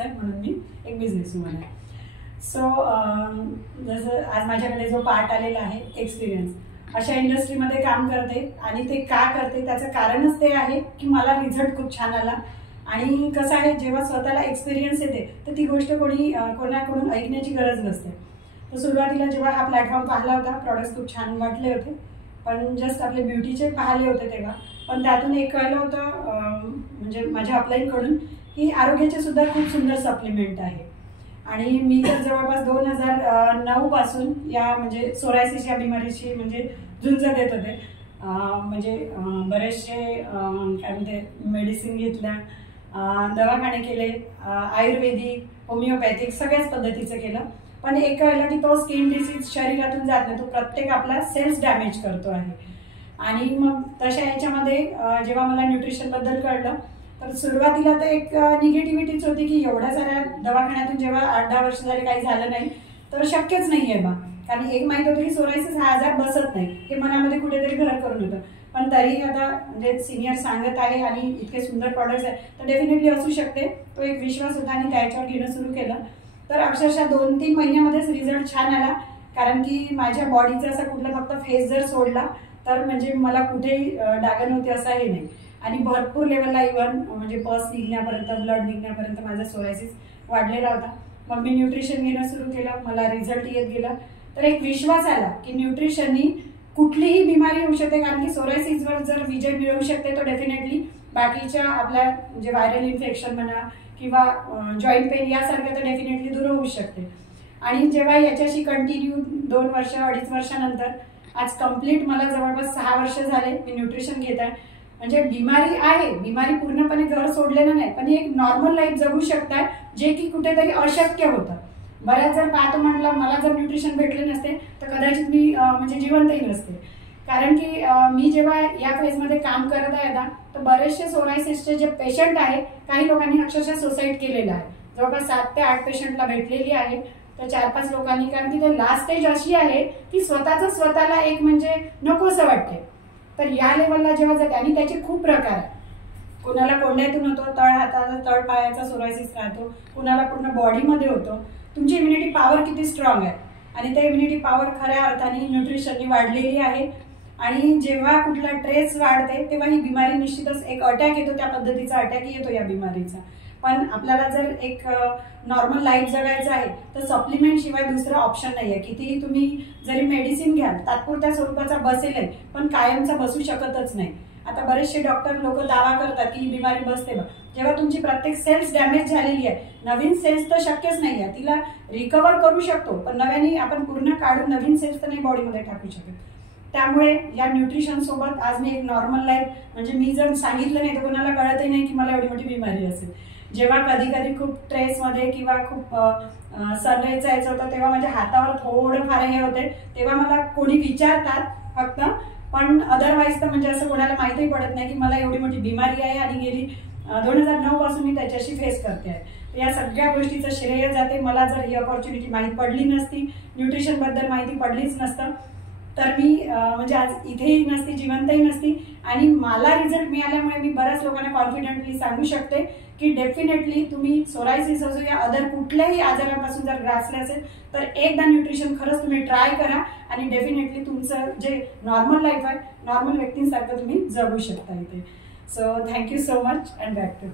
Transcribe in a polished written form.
दिसतंय म्हणून मी एक बिझनेस वुमन आहे. सो जसं आज माझ्याकडे जो पार्ट आलेला आहे एक्सपिरियन्स, अशा इंडस्ट्रीमध्ये काम करते आणि ते का करते त्याचं कारणच ते आहे की मला रिझल्ट खूप छान आला. आणि कसं आहे, जेव्हा स्वतःला एक्सपिरियन्स येते तर ती गोष्ट कोणाकडून ऐकण्याची गरज नसते. तर सुरुवातीला जेव्हा हा प्लॅटफॉर्म पाहिला होता, प्रॉडक्ट्स खूप छान वाटले होते, पण जस्ट आपले ब्युटीचे पाहिले होते तेव्हा. पण त्यातून एक कळलं होतं म्हणजे माझ्या अपलाईनकडून की आरोग्याचे सुद्धा खूप सुंदर सप्लिमेंट आहे. आणि मी तर जवळपास 2009 पासून या म्हणजे सोरायसिस या बिमारीशी म्हणजे झुंज देत होते. म्हणजे बरेचसे काय म्हणते मेडिसिन घेतल्या, दवाखाने केले, आयुर्वेदिक, होमिओपॅथिक सगळ्याच पद्धतीचं केलं. पण एक कळलं की तो स्किन डिसीज शरीरातून जात नाही, तो प्रत्येक आपला सेल्स डॅमेज करतो आहे. आणि मग तशा याच्यामध्ये जेव्हा मला न्यूट्रिशनबद्दल कळलं तर सुरुवातीला तर एक निगेटिव्हिटीच होती की एवढ्या साऱ्या दवाखान्यातून जेव्हा 8-10 वर्ष झाले काही झालं नाही तर शक्यच नाही आहे बा. कारण एक माहीत होतं की सोरायसिस हा आजार बसत नाही, हे मनामध्ये कुठेतरी घर करून होतं. पण तरीही आता म्हणजे सिनियर सांगत आहे आणि इतके सुंदर प्रॉडक्ट्स आहेत तर डेफिनेटली असू शकते, तो एक विश्वास होता आणि त्याच्यावर घेणं सुरू केलं. तर अक्षरशः 2-3 महिन्यामध्येच रिझल्ट छान आला. कारण की माझ्या बॉडीचा असा कुठला फक्त फेस जर सोडला तर म्हणजे मला कुठेही डाग नव्हते असंही नाही. आणि भरपूर लेवलला इव्हन म्हणजे पस निघण्यापर्यंत, ब्लड निघण्यापर्यंत माझा सोरायसिस वाढलेला होता. मग मी न्यूट्रिशन घेणं सुरू केलं, मला रिझल्ट येत गेला. तर एक विश्वास आला की न्यूट्रिशननी कुठलीही बिमारी होऊ शकते. कारण की सोरायसिसवर जर विजय मिळवू शकते तर डेफिनेटली बाकीच्या आपल्या म्हणजे व्हायरल इन्फेक्शन म्हणा किंवा जॉईंट पेन यासारखं तर डेफिनेटली दूर होऊ शकते. आणि जेव्हा याच्याशी कंटिन्यू 2 वर्ष 2.5 वर्षानंतर आज कंप्लीट मला जवळपास 6 वर्ष झाले मी न्यूट्रिशन घेत आहे. म्हणजे बिमारी आहे, बिमारी पूर्णपणे घर सोडलेलं नाही, पण एक नॉर्मल लाईफ जगू शकताय जे की कुठेतरी अशक्य होतं. बऱ्याच जर पाहतो म्हटलं मला जर न्यूट्रिशन भेटले नसते तर कदाचित मी म्हणजे जिवंतही नसते. कारण की मी जेव्हा या फेजमध्ये काम करत आहे आता तर बरेचसे सोरायसिसचे जे पेशंट आहे काही लोकांनी अक्षरशः सुसाईड केलेलं आहे. जवळपास 7 ते 8 पेशंटला भेटलेली आहे. तर 4-5 लोकांनी, कारण की ते लास्ट स्टेज अशी आहे की स्वतःला एक म्हणजे नकोसं वाटते. तर या लेवलला जेव्हा जाते आणि त्याचे खूप प्रकार आहेत. कुणाला कोंड्यातून होतो, तळ हाताचा तळ पायाचा सोरायसिस राहतो, कुणाला पूर्ण बॉडीमध्ये होतो. तुमची इम्युनिटी पॉवर किती स्ट्रॉंग आहे आणि त्या इम्युनिटी पॉवर खऱ्या अर्थाने न्यूट्रिशननी वाढलेली आहे. आणि जेव्हा कुठला ट्रेस वाढते तेव्हा ही बिमारी निश्चितच एक अटॅक येतो, त्या पद्धतीचा अटॅक येतो या बिमारीचा. पण आपल्याला जर एक नॉर्मल लाईफ जगायचं आहे तर सप्लिमेंट शिवाय दुसरं ऑप्शन नाही आहे. कितीही तुम्ही जरी मेडिसिन घ्याल तात्पुरत्या स्वरूपाचा बसेल पण कायमचा बसू शकतच नाही. आता बरेचसे डॉक्टर लोक दावा करतात की ही बिमारी बसते बा. जेव्हा तुमची प्रत्येक सेल्स डॅमेज झालेली आहे, नवीन सेल्स तर शक्यच नाही आहे, तिला रिकवर करू शकतो पण नव्याने आपण पूर्ण काढून नवीन सेल्स तर नाही बॉडीमध्ये टाकू शकत. त्यामुळे या न्यूट्रिशन सोबत आज मी एक नॉर्मल लाईफ म्हणजे मी जर सांगितलं नाही तर कोणाला कळतही नाही की मला एवढी मोठी बिमारी असेल. जेव्हा कधी कधी खूप स्ट्रेसमध्ये किंवा खूप सनराईज जायचं होतं तेव्हा माझ्या हातावर थोडं फार हे होते, तेव्हा मला कोणी विचारतात फक्त, पण अदरवाईज तर म्हणजे असं कोणाला माहितीही पडत नाही की मला एवढी मोठी बिमारी आहे आणि गेली 2009 पासून मी त्याच्याशी फेस करते आहे. या सगळ्या गोष्टीचं श्रेय जाते मला. जर ही अपॉर्च्युनिटी माहीत पडली नसती, न्यूट्रिशनबद्दल माहिती पडलीच नसतं तर मी म्हणजे आज इथेही नसती, जिवंतही नसती. आणि मला रिझल्ट मिळाल्यामुळे मी बऱ्याच लोकांना कॉन्फिडेंटली सांगू शकते की डेफिनेटली तुम्ही सोरायसिस असो या अदर कुठल्याही आजारापासून जर ग्रासले असेल तर एकदा न्यूट्रिशन खरंच तुम्ही ट्राय करा आणि डेफिनेटली तुमचं जे नॉर्मल लाईफ आहे नॉर्मल व्यक्तींसारखं तुम्ही जगू शकता इथे. So thank you so much and back to you.